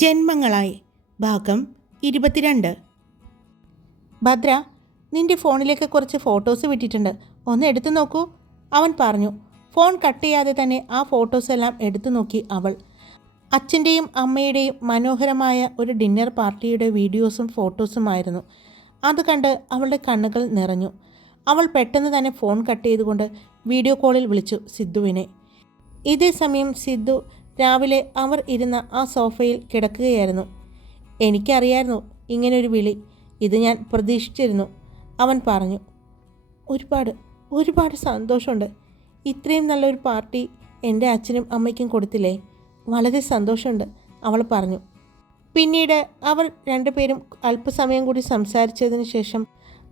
ജന്മങ്ങളായി ഭാഗം 22. ഭദ്ര, നിന്റെ ഫോണിലേക്ക് കുറച്ച് ഫോട്ടോസ് വിട്ടിട്ടുണ്ട്, ഒന്ന് എടുത്തു നോക്കൂ, അവൻ പറഞ്ഞു. ഫോൺ കട്ട് ചെയ്യാതെ തന്നെ ആ ഫോട്ടോസ് എല്ലാം എടുത്തു നോക്കി അവൾ. അച്ഛൻ്റെയും അമ്മയുടെയും മനോഹരമായ ഒരു ഡിന്നർ പാർട്ടിയുടെ വീഡിയോസും ഫോട്ടോസുമായിരുന്നു. അത് കണ്ട് അവളുടെ കണ്ണുകൾ നിറഞ്ഞു. അവൾ പെട്ടെന്ന് തന്നെ ഫോൺ കട്ട് ചെയ്തുകൊണ്ട് വീഡിയോ കോളിൽ വിളിച്ചു സിദ്ധുവിനെ. ഇതേ സമയം സിദ്ധു രാവിലെ അവർ ഇരുന്ന ആ സോഫയിൽ കിടക്കുകയായിരുന്നു. എനിക്കറിയായിരുന്നു ഇങ്ങനൊരു വിളി, ഇത് ഞാൻ പ്രതീക്ഷിച്ചിരുന്നു, അവൻ പറഞ്ഞു. ഒരുപാട് സന്തോഷമുണ്ട്. ഇത്രയും നല്ലൊരു പാർട്ടി എൻ്റെ അച്ഛനും അമ്മയ്ക്കും കൊടുത്തില്ലേ, വളരെ സന്തോഷമുണ്ട്, അവൾ പറഞ്ഞു. പിന്നീട് അവർ രണ്ടുപേരും അല്പസമയം കൂടി സംസാരിച്ചതിന് ശേഷം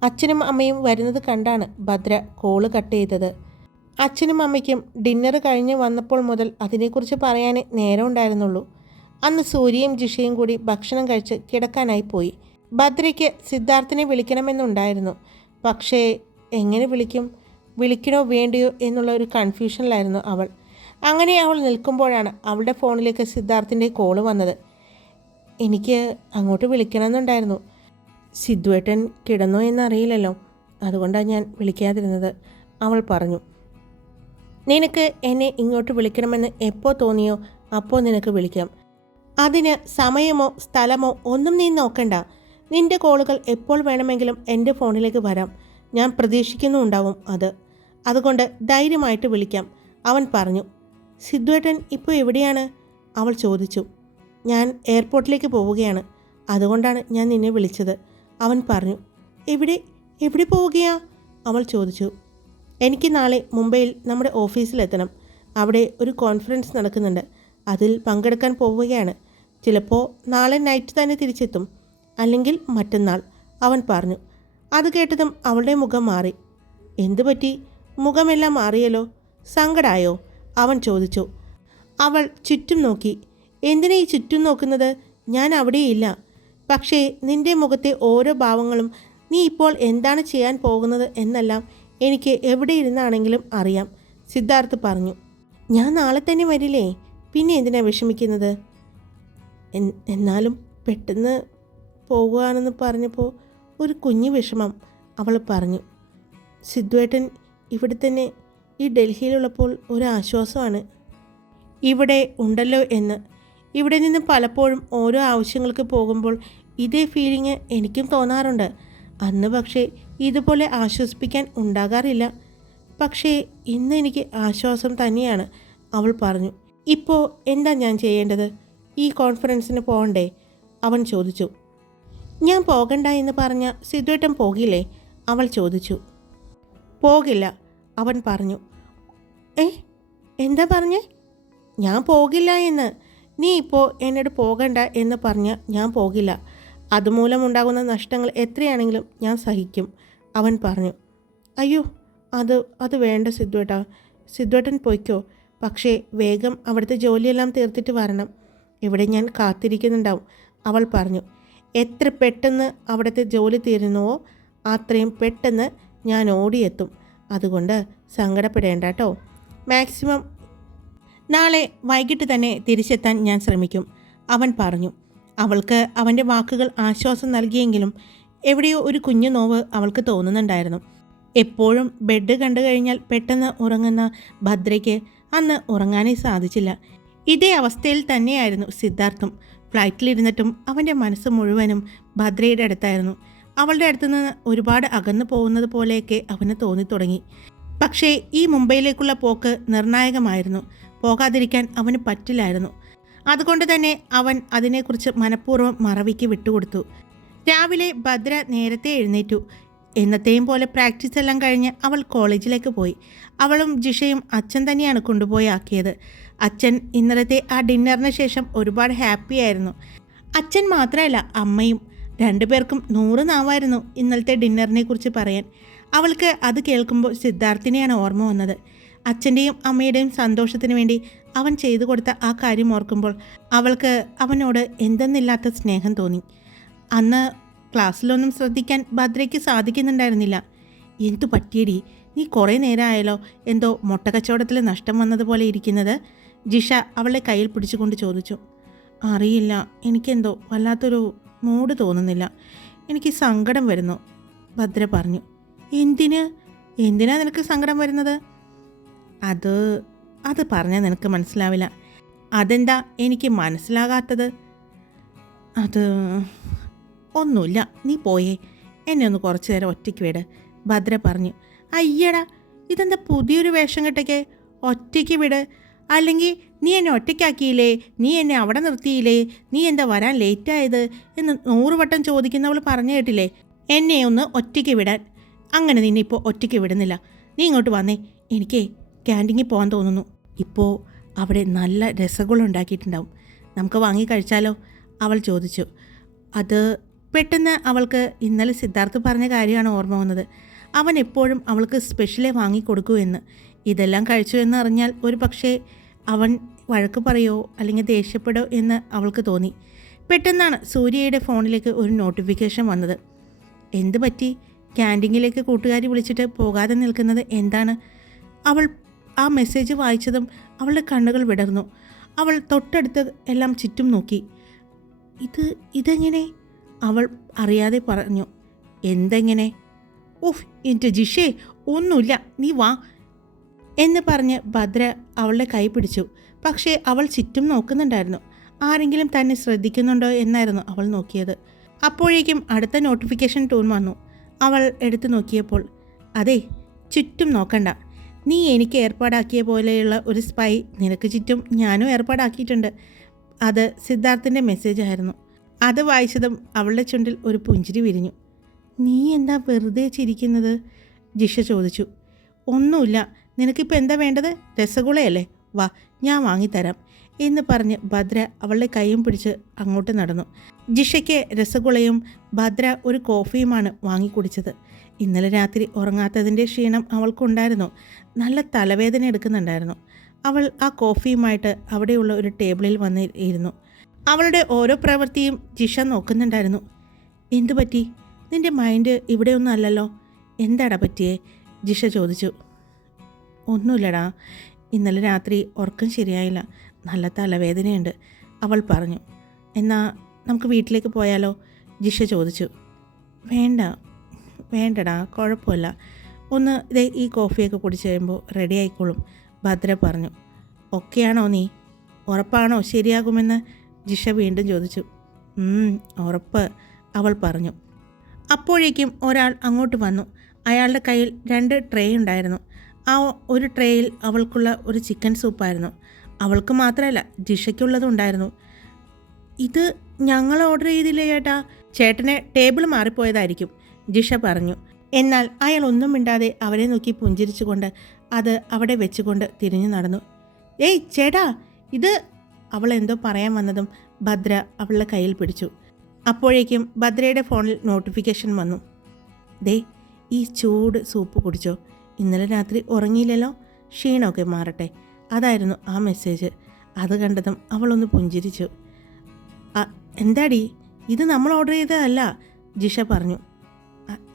അച്ഛനും അമ്മയും വരുന്നത് കണ്ടാണ് ഭദ്ര കോള് കട്ട് ചെയ്തത്. അച്ഛനും അമ്മയ്ക്കും ഡിന്നർ കഴിഞ്ഞ് വന്നപ്പോൾ മുതൽ അതിനെക്കുറിച്ച് പറയാനേ നേരം ഉണ്ടായിരുന്നുള്ളൂ. അന്ന് സൂര്യയും ജിഷയും കൂടി ഭക്ഷണം കഴിച്ച് കിടക്കാനായി പോയി. ഭദ്രയ്ക്ക് സിദ്ധാർത്ഥിനെ വിളിക്കണമെന്നുണ്ടായിരുന്നു. പക്ഷേ എങ്ങനെ വിളിക്കണോ വേണ്ടിയോ എന്നുള്ള ഒരു കൺഫ്യൂഷനിലായിരുന്നു അവൾ. അങ്ങനെ അവൾ നിൽക്കുമ്പോഴാണ് അവളുടെ ഫോണിലേക്ക് സിദ്ധാർത്ഥിൻ്റെ കോള് വന്നത്. എനിക്ക് അങ്ങോട്ട് വിളിക്കണമെന്നുണ്ടായിരുന്നു. സിദ്ധുവേട്ടൻ കിടന്നോ എന്നറിയില്ലല്ലോ, അതുകൊണ്ടാണ് ഞാൻ വിളിക്കാതിരുന്നത്, അവൾ പറഞ്ഞു. നിനക്ക് എന്നെ ഇങ്ങോട്ട് വിളിക്കണമെന്ന് എപ്പോൾ തോന്നിയോ അപ്പോൾ നിനക്ക് വിളിക്കാം. അതിന് സമയമോ സ്ഥലമോ ഒന്നും നീ നോക്കണ്ട. നിൻ്റെ കോളുകൾ എപ്പോൾ വേണമെങ്കിലും എൻ്റെ ഫോണിലേക്ക് വരാം. ഞാൻ പ്രതീക്ഷിക്കുന്നുണ്ടാവും അതുകൊണ്ട് ധൈര്യമായിട്ട് വിളിക്കാം, അവൻ പറഞ്ഞു. സിദ്ധുവേട്ടൻ ഇപ്പോൾ എവിടെയാണ്, അവൾ ചോദിച്ചു. ഞാൻ എയർപോർട്ടിലേക്ക് പോവുകയാണ്, അതുകൊണ്ടാണ് ഞാൻ നിന്നെ വിളിച്ചത്, അവൻ പറഞ്ഞു. എവിടെ പോവുകയാ, അവൾ ചോദിച്ചു. എനിക്ക് നാളെ മുംബൈയിൽ നമ്മുടെ ഓഫീസിലെത്തണം. അവിടെ ഒരു കോൺഫറൻസ് നടക്കുന്നുണ്ട്, അതിൽ പങ്കെടുക്കാൻ പോവുകയാണ്. ചിലപ്പോൾ നാളെ നൈറ്റ് തന്നെ തിരിച്ചെത്തും, അല്ലെങ്കിൽ മറ്റന്നാൾ, അവൻ പറഞ്ഞു. അത് കേട്ടതും അവളുടെ മുഖം മാറി. എന്തു പറ്റി, മുഖമെല്ലാം മാറിയല്ലോ, സങ്കടായോ, അവൻ ചോദിച്ചു. അവൾ ചുറ്റും നോക്കി. എന്തിനാ ഈ ചുറ്റും നോക്കുന്നത്, ഞാൻ അവിടെയില്ല. പക്ഷേ നിൻ്റെ മുഖത്തെ ഓരോ ഭാവങ്ങളും നീ ഇപ്പോൾ എന്താണ് ചെയ്യാൻ പോകുന്നത് എന്നെല്ലാം എനിക്ക് എവിടെ ഇരുന്നാണെങ്കിലും അറിയാം, സിദ്ധാർത്ഥ് പറഞ്ഞു. ഞാൻ നാളെ തന്നെ വരില്ലേ, പിന്നെ എന്തിനാ വിഷമിക്കുന്നത്? എന്നാലും പെട്ടെന്ന് പോകുകയാണെന്ന് പറഞ്ഞപ്പോൾ ഒരു കുഞ്ഞു വിഷമം, അവൾ പറഞ്ഞു. സിദ്ധുവേട്ടൻ ഇവിടെ തന്നെ ഈ ഡൽഹിയിലുള്ളപ്പോൾ ഒരു ആശ്വാസമാണ്. ഇവിടെ ഉണ്ടല്ലോ എന്ന്. ഇവിടെ നിന്ന് പലപ്പോഴും ഓരോ ആവശ്യങ്ങൾക്ക് പോകുമ്പോൾ ഇതേ ഫീലിംഗ് എനിക്കും തോന്നാറുണ്ട്. അന്ന് പക്ഷേ ഇതുപോലെ ആശ്വസിപ്പിക്കാൻ ഉണ്ടാകാറില്ല. പക്ഷേ ഇന്ന് എനിക്ക് ആശ്വാസം തന്നെയാണ്, അവൾ പറഞ്ഞു. ഇപ്പോൾ എന്താ ഞാൻ ചെയ്യേണ്ടത്, ഈ കോൺഫറൻസിന് പോകണ്ടേ, അവൻ ചോദിച്ചു. ഞാൻ പോകണ്ട എന്ന് പറഞ്ഞ സിദ്ധുവേട്ടൻ പോകില്ലേ, അവൾ ചോദിച്ചു. പോകില്ല, അവൻ പറഞ്ഞു. എന്താ പറഞ്ഞേ? ഞാൻ പോകില്ല എന്ന്. നീ ഇപ്പോൾ എന്നോട് പോകണ്ട എന്ന് പറഞ്ഞ ഞാൻ പോകില്ല. അതുമൂലമുണ്ടാകുന്ന നഷ്ടങ്ങൾ എത്രയാണെങ്കിലും ഞാൻ സഹിക്കും, അവൻ പറഞ്ഞു. അയ്യോ, അത് വേണ്ട സിദ്ധുവേട്ടൻ പോയിക്കോ. പക്ഷേ വേഗം അവിടുത്തെ ജോലിയെല്ലാം തീർത്തിട്ട് വരണം. ഇവിടെ ഞാൻ കാത്തിരിക്കുന്നുണ്ടാവും, അവൾ പറഞ്ഞു. എത്ര പെട്ടെന്ന് അവിടുത്തെ ജോലി തീരുന്നുവോ അത്രയും പെട്ടെന്ന് ഞാൻ ഓടിയെത്തും. അതുകൊണ്ട് സങ്കടപ്പെടേണ്ട കേട്ടോ. മാക്സിമം നാളെ വൈകിട്ട് തന്നെ തിരിച്ചെത്താൻ ഞാൻ ശ്രമിക്കും, അവൻ പറഞ്ഞു. അവൾക്ക് അവൻ്റെ വാക്കുകൾ ആശ്വാസം നൽകിയെങ്കിലും എവിടെയോ ഒരു കുഞ്ഞു നോവ് അവൾക്ക് തോന്നുന്നുണ്ടായിരുന്നു. എപ്പോഴും ബെഡ് കണ്ടു കഴിഞ്ഞാൽ പെട്ടെന്ന് ഉറങ്ങുന്ന ഭദ്രയ്ക്ക് അന്ന് ഉറങ്ങാനേ സാധിച്ചില്ല. ഇതേ അവസ്ഥയിൽ തന്നെയായിരുന്നു സിദ്ധാർത്ഥും. ഫ്ലൈറ്റിലിരുന്നിട്ടും അവൻ്റെ മനസ്സ് മുഴുവനും ഭദ്രയുടെ അടുത്തായിരുന്നു. അവളുടെ അടുത്തുനിന്ന് ഒരുപാട് അകന്നു പോകുന്നത് പോലെയൊക്കെ അവന് തോന്നിത്തുടങ്ങി. പക്ഷേ ഈ മുംബൈയിലേക്കുള്ള പോക്ക് നിർണായകമായിരുന്നു. പോകാതിരിക്കാൻ അവന് പറ്റില്ലായിരുന്നു. അതുകൊണ്ട് തന്നെ അവൻ അതിനെക്കുറിച്ച് മനഃപൂർവ്വം മറവിക്ക് വിട്ടുകൊടുത്തു. രാവിലെ ഭദ്ര നേരത്തെ എഴുന്നേറ്റു. എന്നത്തെയും പോലെ പ്രാക്ടീസ് എല്ലാം കഴിഞ്ഞ് അവൾ കോളേജിലേക്ക് പോയി. അവളും ജിഷയും അച്ഛൻ തന്നെയാണ് കൊണ്ടുപോയി ആക്കിയത്. അച്ഛൻ ഇന്നലത്തെ ആ ഡിന്നറിന് ശേഷം ഒരുപാട് ഹാപ്പി ആയിരുന്നു. അച്ഛൻ മാത്രമല്ല, അമ്മയും. രണ്ടുപേർക്കും 100 നാവായിരുന്നു ഇന്നലത്തെ ഡിന്നറിനെ കുറിച്ച് പറയാൻ. അവൾക്ക് അത് കേൾക്കുമ്പോൾ സിദ്ധാർത്ഥിനെയാണ് ഓർമ്മ വന്നത്. അച്ഛൻ്റെയും അമ്മയുടെയും സന്തോഷത്തിന് വേണ്ടി അവൻ ചെയ്തു കൊടുത്ത ആ കാര്യം ഓർക്കുമ്പോൾ അവൾക്ക് അവനോട് എന്തെന്നില്ലാത്ത സ്നേഹം തോന്നി. അന്ന് ക്ലാസ്സിലൊന്നും ശ്രദ്ധിക്കാൻ ഭദ്രയ്ക്ക് സാധിക്കുന്നുണ്ടായിരുന്നില്ല. എന്തു പറ്റിയടി, നീ കുറേ നേരമായാലോ എന്തോ മുട്ടക്കച്ചവടത്തിൽ നഷ്ടം വന്നതുപോലെ ഇരിക്കുന്നത്, ജിഷ അവളെ കയ്യിൽ പിടിച്ചുകൊണ്ട് ചോദിച്ചു. അറിയില്ല, എനിക്കെന്തോ വല്ലാത്തൊരു മൂഡ് തോന്നുന്നില്ല, എനിക്ക് സങ്കടം വരുന്നു, ഭദ്ര പറഞ്ഞു. എന്തിനാ നിനക്ക് സങ്കടം വരുന്നത്? അത് പറഞ്ഞാൽ നിനക്ക് മനസ്സിലാവില്ല. അതെന്താ എനിക്ക് മനസ്സിലാകാത്തത്? അത് ഒന്നുമില്ല, നീ പോയേ, എന്നെ ഒന്ന് കുറച്ചു നേരം ഒറ്റയ്ക്ക് വിട്, ഭദ്ര പറഞ്ഞു. അയ്യടാ, ഇതെന്താ പുതിയൊരു വേഷം കെട്ടൊക്കെ? ഒറ്റയ്ക്ക് വിട്, അല്ലെങ്കിൽ നീ എന്നെ ഒറ്റയ്ക്കാക്കിയില്ലേ, നീ എന്നെ അവിടെ നിർത്തിയില്ലേ, നീ എന്താ വരാൻ ലേറ്റായത് എന്ന് 100 വട്ടം ചോദിക്കുന്നവൾ പറഞ്ഞു കേട്ടില്ലേ എന്നെ ഒന്ന് ഒറ്റയ്ക്ക് വിടാൻ. അങ്ങനെ നിന്നെ ഇപ്പോൾ ഒറ്റയ്ക്ക് വിടുന്നില്ല, നീ ഇങ്ങോട്ട് വന്നേ, എനിക്ക് ക്യാൻറ്റീനിൽ പോകാൻ തോന്നുന്നു. ഇപ്പോൾ അവിടെ നല്ല രസഗുളം ഉണ്ടാക്കിയിട്ടുണ്ടാവും, നമുക്ക് വാങ്ങി കഴിച്ചാലോ? അവൾ ചോദിച്ചു. അത് പെട്ടെന്ന് അവൾക്ക് ഇന്നലെ സിദ്ധാർത്ഥ് പറഞ്ഞ കാര്യമാണ് ഓർമ്മ വന്നത്. അവൻ എപ്പോഴും അവൾക്ക് സ്പെഷ്യലേ വാങ്ങിക്കൊടുക്കൂ എന്ന്. ഇതെല്ലാം കഴിച്ചു എന്നറിഞ്ഞാൽ ഒരു പക്ഷേ അവൻ വഴക്ക് പറയോ അല്ലെങ്കിൽ ദേഷ്യപ്പെടോ എന്ന് അവൾക്ക് തോന്നി. പെട്ടെന്നാണ് സൂര്യയുടെ ഫോണിലേക്ക് ഒരു നോട്ടിഫിക്കേഷൻ വന്നത്. എന്ത് പറ്റി? ക്യാൻറ്റീനിലേക്ക് കൂട്ടുകാരി വിളിച്ചിട്ട് പോകാതെ നിൽക്കുന്നത് എന്താണ്? അവൾ ആ മെസ്സേജ് വായിച്ചതും അവളുടെ കണ്ണുകൾ വിടർന്നു. അവൾ തൊട്ടടുത്ത് എല്ലാം ചുറ്റും നോക്കി. ഇതെങ്ങനെ? അവൾ അറിയാതെ പറഞ്ഞു. എന്തെങ്ങനെ? ഓഫ്, എൻ്റെ ജിഷേ, ഒന്നുമില്ല, നീ വാ എന്ന് പറഞ്ഞ് ഭദ്ര അവളുടെ കൈ പിടിച്ചു. പക്ഷേ അവൾ ചുറ്റും നോക്കുന്നുണ്ടായിരുന്നു. ആരെങ്കിലും തന്നെ ശ്രദ്ധിക്കുന്നുണ്ടോ എന്നായിരുന്നു അവൾ നോക്കിയത്. അപ്പോഴേക്കും അടുത്ത നോട്ടിഫിക്കേഷൻ ടൂൺ വന്നു. അവൾ എടുത്തു നോക്കിയപ്പോൾ, അതെ, ചുറ്റും നോക്കണ്ട, നീ എനിക്ക് ഏർപ്പാടാക്കിയ പോലെയുള്ള ഒരു സ്പൈ നിനക്ക് ചുറ്റും ഞാനും ഏർപ്പാടാക്കിയിട്ടുണ്ട്. അത് സിദ്ധാർത്ഥിൻ്റെ മെസ്സേജ് ആയിരുന്നു. അത് വായിച്ചതും അവളുടെ ചുണ്ടിൽ ഒരു പുഞ്ചിരി വിരിഞ്ഞു. നീ എന്താ വെറുതെ ചിരിക്കുന്നത്? ജിഷ ചോദിച്ചു. ഒന്നുമില്ല, നിനക്കിപ്പോൾ എന്താ വേണ്ടത്? രസഗുളയല്ലേ? വാ, ഞാൻ വാങ്ങിത്തരാം എന്ന് പറഞ്ഞ് ഭദ്ര അവളുടെ കൈയും പിടിച്ച് അങ്ങോട്ട് നടന്നു. ജിഷയ്ക്ക് രസഗുളയും ഭദ്ര ഒരു കോഫിയുമാണ് വാങ്ങിക്കുടിച്ചത്. ഇന്നലെ രാത്രി ഉറങ്ങാത്തതിൻ്റെ ക്ഷീണം അവൾക്കുണ്ടായിരുന്നു. നല്ല തലവേദന എടുക്കുന്നുണ്ടായിരുന്നു. അവൾ ആ കോഫിയുമായിട്ട് അവിടെയുള്ള ഒരു ടേബിളിൽ വന്നിരുന്നു. അവളുടെ ഓരോ പ്രവൃത്തിയും ജിഷ നോക്കുന്നുണ്ടായിരുന്നു. എന്തു പറ്റി? നിൻ്റെ മൈൻഡ് ഇവിടെയൊന്നും അല്ലല്ലോ, എന്താടാ പറ്റിയേ? ജിഷ ചോദിച്ചു. ഒന്നുമില്ലടാ, ഇന്നലെ രാത്രി ഉറക്കം ശരിയായില്ല, നല്ല തലവേദനയുണ്ട്, അവൾ പറഞ്ഞു. എന്നാൽ നമുക്ക് വീട്ടിലേക്ക് പോയാലോ? ജിഷ ചോദിച്ചു. വേണ്ടടാ, കുഴപ്പമില്ല, ഒന്ന് ഇതേ ഈ കോഫിയൊക്കെ കുടിച്ച് കഴിയുമ്പോൾ റെഡി ആയിക്കോളും, ഭദ്ര പറഞ്ഞു. ഒക്കെയാണോ നീ? ഉറപ്പാണോ ശരിയാകുമെന്ന്? ജിഷ വീണ്ടും ചോദിച്ചു. ഉറപ്പ്, അവൾ പറഞ്ഞു. അപ്പോഴേക്കും ഒരാൾ അങ്ങോട്ട് വന്നു. അയാളുടെ കയ്യിൽ 2 ട്രേ ഉണ്ടായിരുന്നു. ആ ഒരു ട്രേയിൽ അവൾക്കുള്ള ഒരു ചിക്കൻ സൂപ്പായിരുന്നു. അവൾക്ക് മാത്രമല്ല, ജിഷയ്ക്കുള്ളതും ഉണ്ടായിരുന്നു. ഇത് ഞങ്ങൾ ഓർഡർ ചെയ്തില്ലേ ചേട്ടാ? ചേട്ടനെ ടേബിൾ മാറിപ്പോയതായിരിക്കും, ജിഷ പറഞ്ഞു. എന്നാൽ അയാൾ ഒന്നും മിണ്ടാതെ അവരെ നോക്കി പുഞ്ചിരിച്ചുകൊണ്ട് അത് അവിടെ വെച്ചുകൊണ്ട് തിരിഞ്ഞു നടന്നു. ഏയ് ചേട്ടാ, ഇത്... അവൾ എന്തോ പറയാൻ വന്നതും ഭദ്ര അവളുടെ കയ്യിൽ പിടിച്ചു. അപ്പോഴേക്കും ഭദ്രയുടെ ഫോണിൽ നോട്ടിഫിക്കേഷൻ വന്നു. ദേ, ഈ ചൂട് സൂപ്പ് കുടിച്ചോ, ഇന്നലെ രാത്രി ഉറങ്ങിയില്ലല്ലോ, ക്ഷീണമൊക്കെ മാറട്ടെ. അതായിരുന്നു ആ മെസ്സേജ്. അത് കണ്ടതും അവളൊന്ന് പുഞ്ചിരിച്ചു. എന്താടി, ഇത് നമ്മൾ ഓർഡർ ചെയ്തതല്ല, ജിഷ പറഞ്ഞു.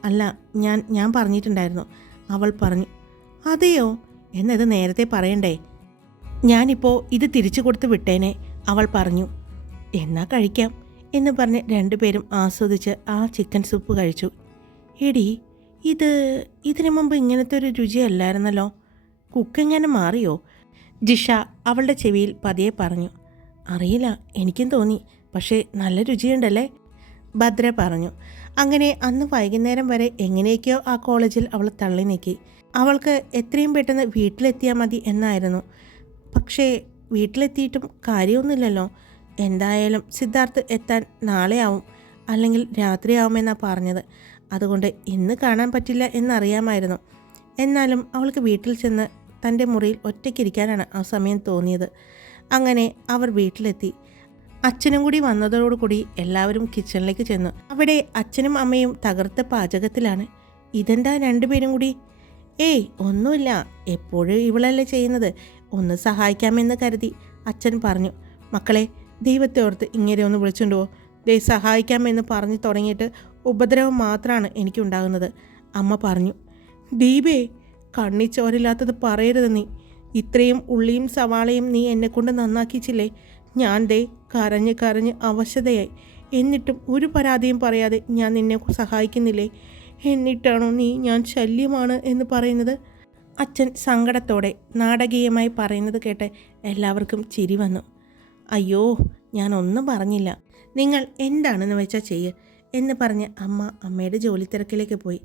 അല്ല, ഞാൻ പറഞ്ഞിട്ടുണ്ടായിരുന്നു, അവൾ പറഞ്ഞു. അതെയോ? എന്നത് നേരത്തെ പറയണ്ടേ? ഞാനിപ്പോൾ ഇത് തിരിച്ചു കൊടുത്ത് വിട്ടേനെ, അവൾ പറഞ്ഞു. എന്നാ കഴിക്കാം എന്ന് പറഞ്ഞ് 2 പേരും ആസ്വദിച്ച് ആ ചിക്കൻ സൂപ്പ് കഴിച്ചു. എടി, ഇതിനു മുമ്പ് ഇങ്ങനത്തെ ഒരു രുചിയല്ലായിരുന്നല്ലോ, കുക്കെങ്ങനെ മാറിയോ? ജിഷ അവളുടെ ചെവിയിൽ പതിയെ പറഞ്ഞു. അറിയില്ല, എനിക്കും തോന്നി, പക്ഷേ നല്ല രുചിയുണ്ടല്ലേ, ഭദ്ര പറഞ്ഞു. അങ്ങനെ അന്ന് വൈകുന്നേരം വരെ എങ്ങനെയൊക്കെയോ ആ കോളേജിൽ അവൾ തള്ളി നീക്കി. അവൾക്ക് എത്രയും പെട്ടെന്ന് വീട്ടിലെത്തിയാൽ മതി എന്നായിരുന്നു. പക്ഷേ വീട്ടിലെത്തിയിട്ടും കാര്യമൊന്നുമില്ലല്ലോ. എന്തായാലും സിദ്ധാർത്ഥ് എത്താൻ നാളെ ആവും, അല്ലെങ്കിൽ രാത്രിയാവുമെന്നാണ് പറഞ്ഞത്. അതുകൊണ്ട് ഇന്ന് കാണാൻ പറ്റില്ല എന്നറിയാമായിരുന്നു. എന്നാലും അവൾക്ക് വീട്ടിൽ ചെന്ന് തൻ്റെ മുറിയിൽ ഒറ്റയ്ക്കിരിക്കാനാണ് ആ സമയം തോന്നിയത്. അങ്ങനെ അവർ വീട്ടിലെത്തി. അച്ഛനും കൂടി വന്നതോടുകൂടി എല്ലാവരും കിച്ചണിലേക്ക് ചെന്നു. അവിടെ അച്ഛനും അമ്മയും തകർത്ത പാചകത്തിലാണ്. ഇതെന്താ 2 പേരും കൂടി? ഏയ് ഒന്നുമില്ല, എപ്പോഴും ഇവളല്ലേ ചെയ്യുന്നത്, ഒന്ന് സഹായിക്കാമെന്ന് കരുതി, അച്ഛൻ പറഞ്ഞു. മക്കളെ, ദൈവത്തെ ഓർത്ത് ഇങ്ങനെ ഒന്ന് വിളിച്ചുകൊണ്ടുപോ. ദേ സഹായിക്കാമെന്ന് പറഞ്ഞു തുടങ്ങിയിട്ട് ഉപദ്രവം മാത്രമാണ് എനിക്കുണ്ടാകുന്നത്, അമ്മ പറഞ്ഞു. ദീപേ, കണ്ണി ചോരില്ലാത്തത് പറയരുത് നീ. ഇത്രയും ഉള്ളിയും സവാളയും നീ എന്നെക്കൊണ്ട് നന്നാക്കിച്ചില്ലേ? ഞാൻ ദേ കരഞ്ഞ് കരഞ്ഞ് അവശതയായി. എന്നിട്ടും ഒരു പരാതിയും പറയാതെ ഞാൻ നിന്നെ സഹായിക്കുന്നില്ലേ? എന്നിട്ടാണോ നീ ഞാൻ ശല്യമാണ് എന്ന് പറയുന്നത്? അച്ഛൻ സങ്കടത്തോടെ നാടകീയമായി പറയുന്നത് കേട്ട് എല്ലാവർക്കും ചിരി വന്നു. അയ്യോ, ഞാനൊന്നും പറഞ്ഞില്ല, നിങ്ങൾ എന്താണെന്ന് വെച്ചാൽ ചെയ്യ് എന്ന് പറഞ്ഞ് അമ്മയുടെ ജോലി തിരക്കിലേക്ക് പോയി.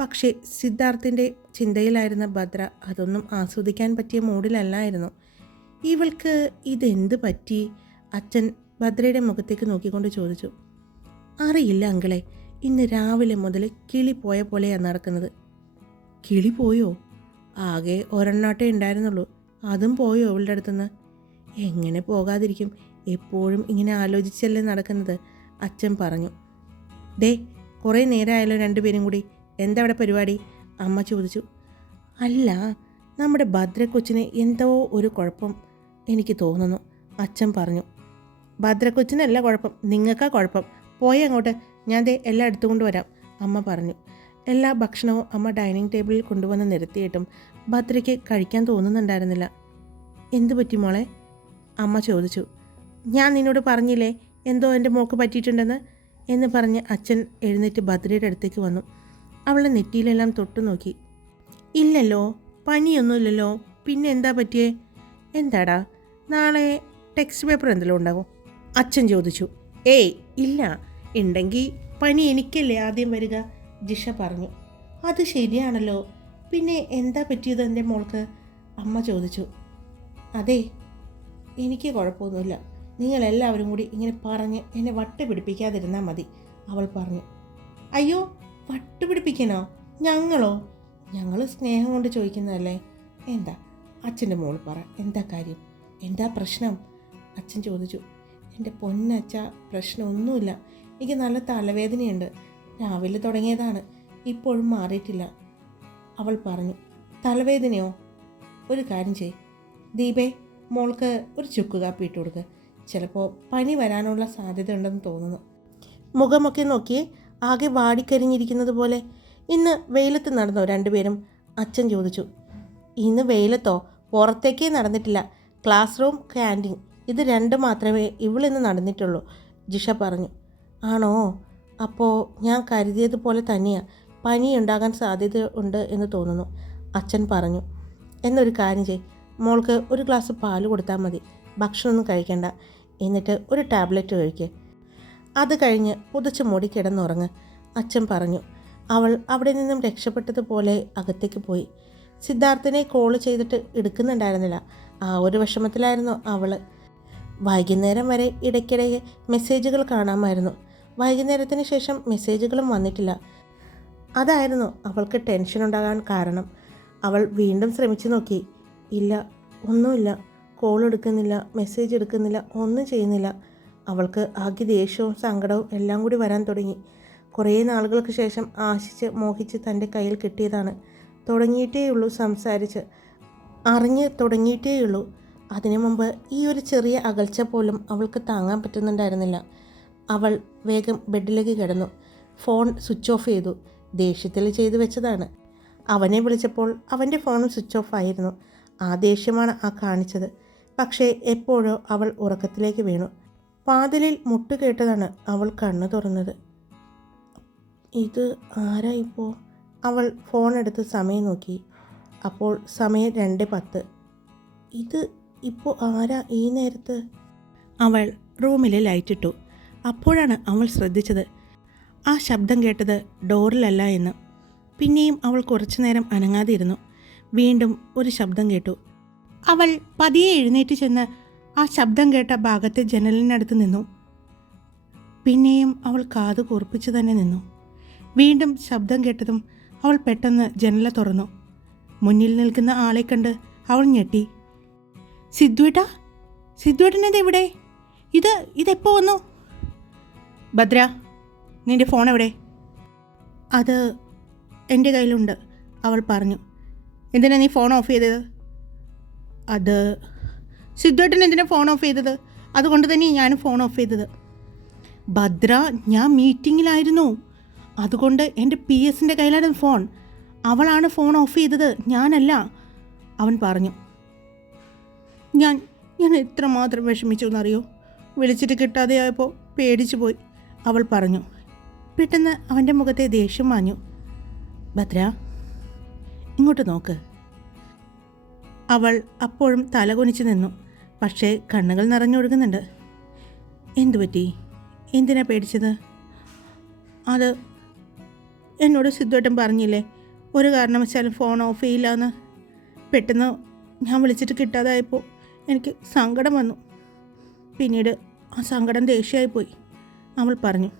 പക്ഷേ സിദ്ധാർത്ഥിൻ്റെ ചിന്തയിലായിരുന്ന ഭദ്ര അതൊന്നും ആസ്വദിക്കാൻ പറ്റിയ മൂഡിലല്ലായിരുന്നു. ഇവൾക്ക് ഇതെന്ത് പറ്റി? അച്ഛൻ ഭദ്രയുടെ മുഖത്തേക്ക് നോക്കിക്കൊണ്ട് ചോദിച്ചു. അറിയില്ല അങ്കിളെ, ഇന്ന് രാവിലെ മുതൽ കിളി പോയ പോലെയാണ് നടക്കുന്നത്. കിളി പോയോ? ആകെ ഒരെണ്ണാട്ടേ ഉണ്ടായിരുന്നുള്ളൂ, അതും പോയോ അവളുടെ അടുത്തുനിന്ന്? എങ്ങനെ പോകാതിരിക്കും, എപ്പോഴും ഇങ്ങനെ ആലോചിച്ചല്ലേ നടക്കുന്നത്, അച്ഛൻ പറഞ്ഞു. ദേ, കുറേ നേരമായാലോ രണ്ടുപേരും കൂടി, എന്താ അവിടെ പരിപാടി? അമ്മ ചോദിച്ചു. അല്ല, നമ്മുടെ ഭദ്രക്കൊച്ചിന് എന്തോ ഒരു കുഴപ്പം എനിക്ക് തോന്നുന്നു, അച്ഛൻ പറഞ്ഞു. ഭദ്രക്കൊച്ചിനല്ല കുഴപ്പം, നിങ്ങൾക്കാ കുഴപ്പം. പോയി അങ്ങോട്ട്, ഞാൻ ദേ എല്ലാം എടുത്തുകൊണ്ട് വരാം, അമ്മ പറഞ്ഞു. എല്ലാ ഭക്ഷണവും അമ്മ ഡൈനിങ് ടേബിളിൽ കൊണ്ടുവന്ന് നിരത്തിയിട്ടും ഭദ്രയ്ക്ക് കഴിക്കാൻ തോന്നുന്നുണ്ടായിരുന്നില്ല. എന്തു പറ്റി മോളെ? അമ്മ ചോദിച്ചു. ഞാൻ നിന്നോട് പറഞ്ഞില്ലേ എന്തോ എൻ്റെ മോൾക്ക് പറ്റിയിട്ടുണ്ടെന്ന് എന്ന് പറഞ്ഞ് അച്ഛൻ എഴുന്നേറ്റ് ഭദ്രയുടെ അടുത്തേക്ക് വന്നു. അവളുടെ നെറ്റിയിലെല്ലാം തൊട്ടു നോക്കി. ഇല്ലല്ലോ, പനിയൊന്നുമില്ലല്ലോ, പിന്നെ എന്താ പറ്റിയേ? എന്താടാ, നാളെ ടെക്സ്റ്റ് പേപ്പർ എന്തെങ്കിലും ഉണ്ടാവും? അച്ഛൻ ചോദിച്ചു. ഏയ് ഇല്ല, ഉണ്ടെങ്കിൽ പനി എനിക്കല്ലേ ആദ്യം വരിക, ജിഷ പറഞ്ഞു. അത് ശരിയാണല്ലോ, പിന്നെ എന്താ പറ്റിയത് എൻ്റെ മോൾക്ക്? അമ്മ ചോദിച്ചു. അതെ, എനിക്ക് കുഴപ്പമൊന്നുമില്ല, നിങ്ങളെല്ലാവരും കൂടി ഇങ്ങനെ പറഞ്ഞ് എന്നെ വട്ട് പിടിപ്പിക്കാതിരുന്നാൽ മതി, അവൾ പറഞ്ഞു. അയ്യോ, വട്ട് പിടിപ്പിക്കണോ? ഞങ്ങളോ? ഞങ്ങൾ സ്നേഹം കൊണ്ട് ചോദിക്കുന്നതല്ലേ. എന്താ അച്ഛൻ്റെ മോൾ പറ, എന്താ കാര്യം, എന്താ പ്രശ്നം? അച്ഛൻ ചോദിച്ചു. എൻ്റെ പൊന്നച്ഛ, പ്രശ്നമൊന്നുമില്ല, എനിക്ക് നല്ല തലവേദനയുണ്ട്, രാവിലെ തുടങ്ങിയതാണ്, ഇപ്പോഴും മാറിയിട്ടില്ല, അവൾ പറഞ്ഞു. തലവേദനയോ? ഒരു കാര്യം ചെയ് ദീപേ, മോൾക്ക് ഒരു ചുക്ക് കാപ്പി ഇട്ട് കൊടുക്കുക, ചിലപ്പോൾ പനി വരാനുള്ള സാധ്യത ഉണ്ടെന്ന് തോന്നുന്നു. മുഖമൊക്കെ നോക്കിയേ, ആകെ വാടിക്കരിഞ്ഞിരിക്കുന്നത് പോലെ. ഇന്ന് വെയിലത്ത് നടന്നോ രണ്ടുപേരും? അച്ഛൻ ചോദിച്ചു. ഇന്ന് വെയിലത്തോ? പുറത്തേക്കേ നടന്നിട്ടില്ല, ക്ലാസ് റൂം, ക്യാൻറ്റീൻ, ഇത് രണ്ട് മാത്രമേ ഇവളിന്ന് നടന്നിട്ടുള്ളൂ, ജിഷ പറഞ്ഞു. ആണോ? അപ്പോൾ ഞാൻ കരുതിയതുപോലെ തന്നെയാണ്, പനിയുണ്ടാകാൻ സാധ്യത ഉണ്ട് എന്ന് തോന്നുന്നു, അച്ഛൻ പറഞ്ഞു. എന്നൊരു കാര്യം ചെയ്, മോൾക്ക് ഒരു ഗ്ലാസ് പാൽ കൊടുത്താൽ മതി, ഭക്ഷണമൊന്നും കഴിക്കണ്ട, എന്നിട്ട് ഒരു ടാബ്ലറ്റ് കഴിക്കുക, അത് കഴിഞ്ഞ് പുതച്ച് മൂടി കിടന്നുറങ്ങ്, അച്ഛൻ പറഞ്ഞു. അവൾ അവിടെ നിന്നും രക്ഷപ്പെട്ടതുപോലെ അകത്തേക്ക് പോയി. സിദ്ധാർത്ഥിനെ കോൾ ചെയ്തിട്ട് എടുക്കുന്നുണ്ടായിരുന്നില്ല, ആ ഒരു വിഷമത്തിലായിരുന്നു അവൾ. വൈകുന്നേരം വരെ ഇടയ്ക്കിടെ മെസ്സേജുകൾ കാണാമായിരുന്നു. വൈകുന്നേരത്തിന് ശേഷം മെസ്സേജുകളും വന്നിട്ടില്ല. അതായിരുന്നു അവൾക്ക് ടെൻഷൻ ഉണ്ടാകാൻ കാരണം. അവൾ വീണ്ടും ശ്രമിച്ചു നോക്കി. ഇല്ല, ഒന്നുമില്ല, കോൾ എടുക്കുന്നില്ല, മെസ്സേജ് എടുക്കുന്നില്ല, ഒന്നും ചെയ്യുന്നില്ല. അവൾക്ക് ആകെ ദേഷ്യവും സങ്കടവും എല്ലാം കൂടി വരാൻ തുടങ്ങി. കുറേ നാളുകൾക്ക് ശേഷം ആശിച്ച് മോഹിച്ച് തൻ്റെ കയ്യിൽ കിട്ടിയതാണ്. തുടങ്ങിയിട്ടേയുള്ളൂ സംസാരിച്ച്, അറിഞ്ഞ് തുടങ്ങിയിട്ടേയുള്ളൂ. അതിനു മുമ്പ് ഈ ഒരു ചെറിയ അകൽച്ച പോലും അവൾക്ക് താങ്ങാൻ പറ്റുന്നുണ്ടായിരുന്നില്ല. അവൾ വേഗം ബെഡിലേക്ക് കിടന്നു. ഫോൺ സ്വിച്ച് ഓഫ് ചെയ്തു. ദേഷ്യത്തിൽ ചെയ്തു വെച്ചതാണ്. അവനെ വിളിച്ചപ്പോൾ അവൻ്റെ ഫോണും സ്വിച്ച് ഓഫ് ആയിരുന്നു. ആ ദേഷ്യമാണ് ആ കാണിച്ചത്. പക്ഷേ എപ്പോഴോ അവൾ ഉറക്കത്തിലേക്ക് വീണു. വാതിലിൽ മുട്ട് കേട്ടതാണ് അവൾ കണ്ണു തുറന്നത്. ഇത് ആരാ ഇപ്പോൾ? അവൾ ഫോൺ എടുത്ത് സമയം നോക്കി. അപ്പോൾ സമയം 2:10. ഇത് ഇപ്പോൾ ആരാ ഈ നേരത്ത്? അവൾ റൂമിൽ ലൈറ്റിട്ടു. അപ്പോഴാണ് അവൾ ശ്രദ്ധിച്ചത് ആ ശബ്ദം കേട്ടത് ഡോറിലല്ല എന്ന്. പിന്നെയും അവൾ കുറച്ചു നേരം അനങ്ങാതെ ഇരുന്നു. വീണ്ടും ഒരു ശബ്ദം കേട്ടു. അവൾ പതിയെ എഴുന്നേറ്റ് ചെന്ന് ആ ശബ്ദം കേട്ട ഭാഗത്തെ ജനലിനടുത്ത് നിന്നു. പിന്നെയും അവൾ കാത് കൂർപ്പിച്ച് തന്നെ നിന്നു. വീണ്ടും ശബ്ദം കേട്ടതും അവൾ പെട്ടെന്ന് ജനല തുറന്നു. മുന്നിൽ നിൽക്കുന്ന ആളെ കണ്ട് അവൾ ഞെട്ടി. സിദ്ധുവേട്ടാ, സിദ്ധുവേട്ടനെവിടെ? ഇതെപ്പോൾ വന്നു? ഭദ്ര, നിൻ്റെ ഫോൺ എവിടെ? അത് എൻ്റെ കയ്യിലുണ്ട്, അവൾ പറഞ്ഞു. എന്തിനാ നീ ഫോൺ ഓഫ് ചെയ്തത്? അത് സിദ്ധുവേട്ടൻ എന്തിനാ ഫോൺ ഓഫ് ചെയ്തത്? അതുകൊണ്ട് തന്നെ ഞാനും ഫോൺ ഓഫ് ചെയ്തത്. ഭദ്ര, ഞാൻ മീറ്റിങ്ങിലായിരുന്നു, അതുകൊണ്ട് എൻ്റെ PS-ൻ്റെ കയ്യിലായിരുന്നു ഫോൺ. അവളാണ് ഫോൺ ഓഫ് ചെയ്തത്, ഞാനല്ല, അവൻ പറഞ്ഞു. ഞാൻ എത്രമാത്രം വിഷമിച്ചു എന്നറിയോ. വിളിച്ചിട്ട് കിട്ടാതെയായപ്പോൾ പേടിച്ചു പോയി, അവൾ പറഞ്ഞു. പെട്ടെന്ന് അവൻ്റെ മുഖത്തെ ദേഷ്യം മാഞ്ഞു. ഭദ്ര, ഇങ്ങോട്ട് നോക്ക്. അവൾ അപ്പോഴും തലകുനിച്ച് നിന്നു, പക്ഷേ കണ്ണുകൾ നിറഞ്ഞൊഴുകുന്നുണ്ട്. എന്തു പറ്റി? എന്തിനാ പേടിച്ചത്? അത് എന്നോട് സിദ്ധുവേട്ടൻ പറഞ്ഞില്ലേ, ഒരു കാരണവശാലും ഫോൺ ഓഫ് ചെയ്യില്ല. പെട്ടെന്ന് ഞാൻ വിളിച്ചിട്ട് കിട്ടാതായപ്പോൾ എനിക്ക് സങ്കടം വന്നു. പിന്നീട് ആ സങ്കടം ദേഷ്യമായിപ്പോയി, അവൾ പറഞ്ഞു.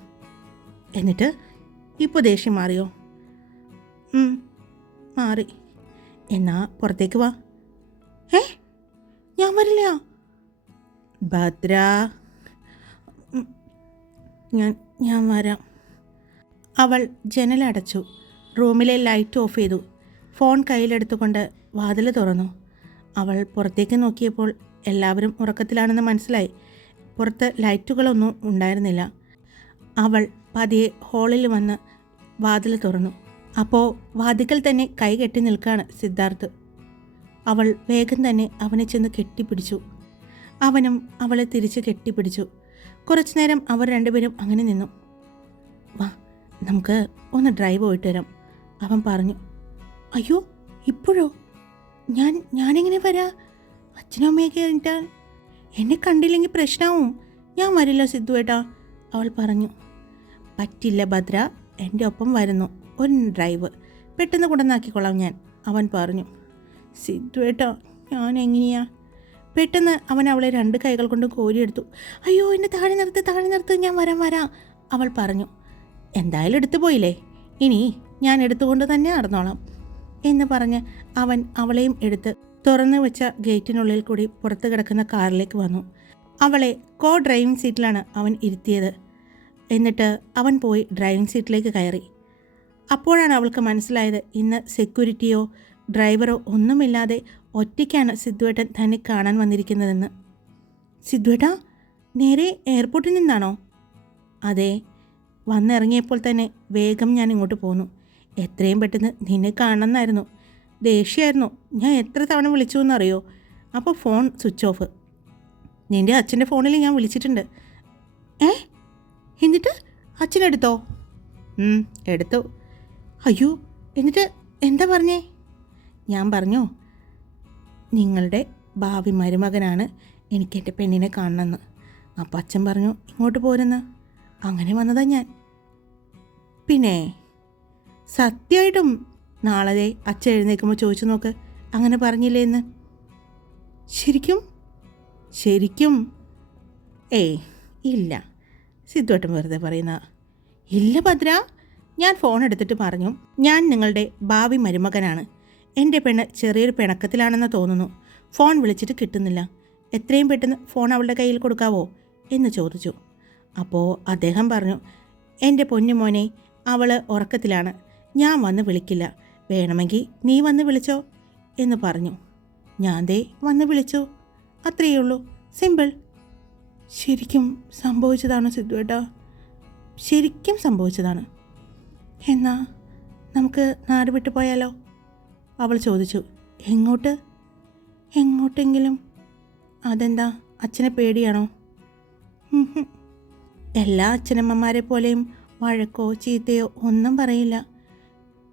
എന്നിട്ട് ഇപ്പോൾ ദേഷ്യം മാറിയോ? മാറി. എന്നാ പുറത്തേക്ക് വാ. ഞാൻ വരില്ല. ഭദ്ര, ഞാൻ വരാം. അവൾ ജനലടച്ചു, റൂമിലെ ലൈറ്റ് ഓഫ് ചെയ്തു, ഫോൺ കയ്യിലെടുത്തുകൊണ്ട് വാതിൽ തുറന്നു. അവൾ പുറത്തേക്ക് നോക്കിയപ്പോൾ എല്ലാവരും ഉറക്കത്തിലാണെന്ന് മനസ്സിലായി. പുറത്ത് ലൈറ്റുകളൊന്നും ഉണ്ടായിരുന്നില്ല. അവൾ പതിയെ ഹാളിൽ വന്ന് വാതിൽ തുറന്നു. അപ്പോൾ വാതിക്കൽ തന്നെ കൈ കെട്ടി നിൽക്കുകയാണ് സിദ്ധാർത്ഥ്. അവൾ വേഗം തന്നെ അവനെ ചെന്ന് കെട്ടിപ്പിടിച്ചു. അവനും അവളെ തിരിച്ച് കെട്ടിപ്പിടിച്ചു. കുറച്ചു നേരം അവർ രണ്ടുപേരും അങ്ങനെ നിന്നു. വാ, നമുക്ക് ഒന്ന് ഡ്രൈവ് പോയിട്ട് വരാം, അവൻ പറഞ്ഞു. അയ്യോ, ഇപ്പോഴോ? ഞാനെങ്ങനെ വരാ? അച്ഛനും അമ്മയൊക്കെ കഴിഞ്ഞാൽ എന്നെ കണ്ടില്ലെങ്കിൽ പ്രശ്നമാവും. ഞാൻ വരില്ല സിദ്ധുവേട്ടാ, അവൾ പറഞ്ഞു. പറ്റില്ല ഭദ്ര, എൻ്റെ ഒപ്പം വരുന്നു, ഒരു ഡ്രൈവ് പെട്ടെന്ന് കൊണ്ടുവന്നാക്കിക്കൊള്ളാം ഞാൻ, അവൻ പറഞ്ഞു. സിദ്ധുവേട്ടാ, ഞാൻ എങ്ങനെയാ? പെട്ടെന്ന് അവൻ അവളെ രണ്ട് കൈകൾ കൊണ്ട് കോരിയെടുത്തു. അയ്യോ, എന്നെ താഴെ നിർത്ത്, ഞാൻ വരാം, അവൾ പറഞ്ഞു. എന്തായാലും എടുത്തു പോയില്ലേ, ഇനി ഞാൻ എടുത്തുകൊണ്ട് തന്നെ നടന്നോളാം എന്ന് പറഞ്ഞ് അവൻ അവളെയും എടുത്ത് തുറന്നു വെച്ച ഗേറ്റിനുള്ളിൽ കൂടി പുറത്ത് കിടക്കുന്ന കാറിലേക്ക് വന്നു. അവളെ കോ ഡ്രൈവിംഗ് സീറ്റിലാണ് അവൻ ഇരുത്തിയത്. എന്നിട്ട് അവൻ പോയി ഡ്രൈവിംഗ് സീറ്റിലേക്ക് കയറി. അപ്പോഴാണ് അവൾക്ക് മനസ്സിലായത്, ഇന്ന് സെക്യൂരിറ്റിയോ ഡ്രൈവറോ ഒന്നുമില്ലാതെ ഒറ്റയ്ക്കാണ് സിദ്ധുവേട്ടൻ തന്നെ കാണാൻ വന്നിരിക്കുന്നതെന്ന്. സിദ്ധുവേട്ടാ, നേരെ എയർപോർട്ടിൽ നിന്നാണോ? അതെ, വന്നിറങ്ങിയപ്പോൾ തന്നെ വേഗം ഞാൻ ഇങ്ങോട്ട് പോന്നു. എത്രയും പെട്ടെന്ന് നിന്നെ കാണണമെന്നായിരുന്നു. ദേഷ്യമായിരുന്നു, ഞാൻ എത്ര തവണ വിളിച്ചു എന്നറിയോ? അപ്പോൾ ഫോൺ സ്വിച്ച് ഓഫ്. നിൻ്റെ അച്ഛൻ്റെ ഫോണിൽ ഞാൻ വിളിച്ചിട്ടുണ്ട്. എന്നിട്ട് അച്ഛനെടുത്തോ? എടുത്തു. അയ്യോ, എന്നിട്ട് എന്താ പറഞ്ഞേ? ഞാൻ പറഞ്ഞു, നിങ്ങളുടെ ഭാവി മരുമകനാണ്, എനിക്ക് എൻ്റെ പെണ്ണിനെ കാണണമെന്ന്. അപ്പം അച്ഛൻ പറഞ്ഞു ഇങ്ങോട്ട് പോരെന്ന്. അങ്ങനെ വന്നതാ ഞാൻ. പിന്നെ സത്യമായിട്ടും നാളെ അച്ഛൻ എഴുന്നേൽക്കുമ്പോൾ ചോദിച്ചു നോക്ക്, അങ്ങനെ പറഞ്ഞില്ലേ എന്ന്. ശരിക്കും? ഏയ് ഇല്ല, സിദ്ധുവേട്ടൻ വെറുതെ പറയുന്ന. ഇല്ല ഭദ്ര, ഞാൻ ഫോൺ എടുത്തിട്ട് പറഞ്ഞു, ഞാൻ നിങ്ങളുടെ ഭാവി മരുമകനാണ്. എൻ്റെ പെണ്ണ് ചെറിയൊരു പിണക്കത്തിലാണെന്ന് തോന്നുന്നു. ഫോൺ വിളിച്ചിട്ട് കിട്ടുന്നില്ല. എത്രയും പെട്ടെന്ന് ഫോൺ അവളുടെ കയ്യിൽ കൊടുക്കാവോ എന്ന് ചോദിച്ചു. അപ്പോൾ അദ്ദേഹം പറഞ്ഞു, എൻ്റെ പൊന്നുമോനെ, അവൾ ഉറക്കത്തിലാണ്, ഞാൻ വന്ന് വിളിക്കില്ല, വേണമെങ്കിൽ നീ വന്ന് വിളിച്ചോ എന്ന് പറഞ്ഞു. ഞാൻ ദേ വന്ന് വിളിച്ചു, അത്രയേ ഉള്ളൂ, സിമ്പിൾ. ശരിക്കും സംഭവിച്ചതാണ് സിദ്ധുവേട്ടാ, ശരിക്കും സംഭവിച്ചതാണ്. എന്നാ നമുക്ക് നാട് വിട്ടു പോയാലോ? അവൾ ചോദിച്ചു. എങ്ങോട്ടെങ്കിലും? അതെന്താ, അച്ഛനെ പേടിയാണോ? എല്ലാ അച്ഛനമ്മമാരെ പോലെയും വഴക്കോ ചീത്തയോ ഒന്നും പറയില്ല.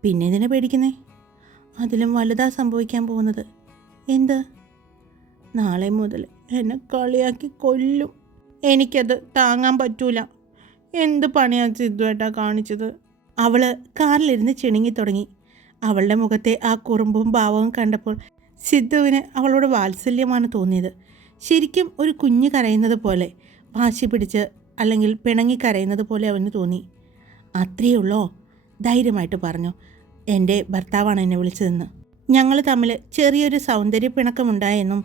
പിന്നെ എന്തിനാ പേടിക്കുന്നേ? അതിലും വലുതാ സംഭവിക്കാൻ പോകുന്നത്. എന്ത്? നാളെ മുതൽ എന്നെ കളിയാക്കി കൊല്ലും. എനിക്കത് താങ്ങാൻ പറ്റൂല. എന്ത് പണിയാണ് സിദ്ധുവേട്ടാ കാണിച്ചത്? അവൾ കാറിലിരുന്ന് ചിണുങ്ങി തുടങ്ങി. അവളുടെ മുഖത്തെ ആ കുറുമ്പും ഭാവവും കണ്ടപ്പോൾ സിദ്ധുവിന് അവളോട് വാത്സല്യമാണ് തോന്നിയത്. ശരിക്കും ഒരു കുഞ്ഞ് കരയുന്നത് പോലെ, വാശി പിടിച്ച് അല്ലെങ്കിൽ പിണങ്ങി കരയുന്നത് പോലെ അവന് തോന്നി. അത്രയേ ഉള്ളോ? ധൈര്യമായിട്ട് പറഞ്ഞു, എൻ്റെ ഭർത്താവാണ് എന്നെ വിളിച്ചതെന്ന്. ഞങ്ങൾ തമ്മിൽ ചെറിയൊരു സൗന്ദര്യ പിണക്കമുണ്ടായെന്നും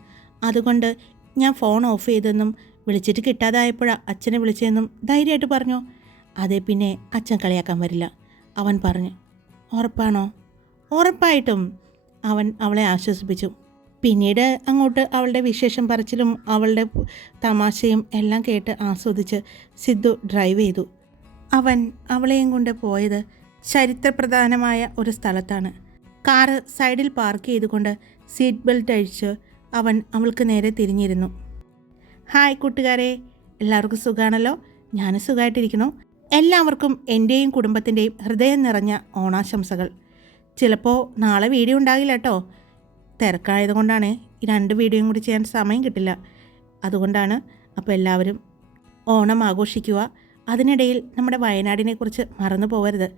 അതുകൊണ്ട് ഞാൻ ഫോൺ ഓഫ് ചെയ്തെന്നും വിളിച്ചിട്ട് കിട്ടാതായപ്പോഴാണ് അച്ഛനെ വിളിച്ചതെന്നും ധൈര്യമായിട്ട് പറഞ്ഞു. അതേ, പിന്നെ അച്ഛൻ കളിയാക്കാൻ വരില്ല, അവൻ പറഞ്ഞു. ഉറപ്പാണോ? ഉറപ്പായിട്ടും, അവൻ അവളെ ആശ്വസിപ്പിച്ചു. പിന്നീട് അങ്ങോട്ട് അവളുടെ വിശേഷം പറച്ചിലും അവളുടെ തമാശയും എല്ലാം കേട്ട് ആസ്വദിച്ച് സിദ്ധു ഡ്രൈവ് ചെയ്തു. അവൻ അവളെയും കൊണ്ട് പോയത് ചരിത്രപ്രധാനമായ ഒരു സ്ഥലത്താണ്. കാറ് സൈഡിൽ പാർക്ക് ചെയ്തുകൊണ്ട് സീറ്റ് ബെൽറ്റ് അഴിച്ച് അവൻ അവൾക്ക് നേരെ തിരിഞ്ഞിരുന്നു. ഹായ് കൂട്ടുകാരെ, എല്ലാവർക്കും സുഖമാണല്ലോ? ഞാൻ സുഖമായിട്ടിരിക്കുന്നു. എല്ലാവർക്കും എൻ്റെയും കുടുംബത്തിൻ്റെയും ഹൃദയം നിറഞ്ഞ ഓണാശംസകൾ. ചിലപ്പോൾ നാളെ വീഡിയോ ഉണ്ടാകില്ല കേട്ടോ. തിരക്കായതുകൊണ്ടാണ് ഈ 2 വീഡിയോയും കൂടി ചെയ്യാൻ സമയം കിട്ടില്ല. അതുകൊണ്ടാണ്. അപ്പോൾ എല്ലാവരും ഓണം ആഘോഷിക്കുക. അതിനിടയിൽ നമ്മുടെ വയനാടിനെക്കുറിച്ച് മറന്നു പോകരുത്.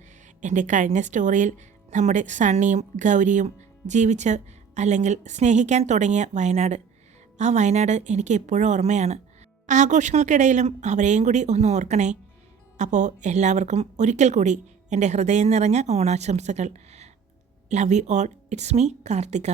എൻ്റെ കഴിഞ്ഞ സ്റ്റോറിയിൽ നമ്മുടെ സണ്ണിയും ഗൗരിയും ജീവിച്ച് അല്ലെങ്കിൽ സ്നേഹിക്കാൻ തുടങ്ങിയ വയനാട്, ആ വയനാട് എനിക്ക് എപ്പോഴും ഓർമ്മയാണ്. ആഘോഷങ്ങൾക്കിടയിലും അവരെയും കൂടി ഒന്ന് ഓർക്കണേ. അപ്പോൾ എല്ലാവർക്കും ഒരിക്കൽ കൂടി എൻ്റെ ഹൃദയം നിറഞ്ഞ ഓണാശംസകൾ. Love you all. It's me Karthika.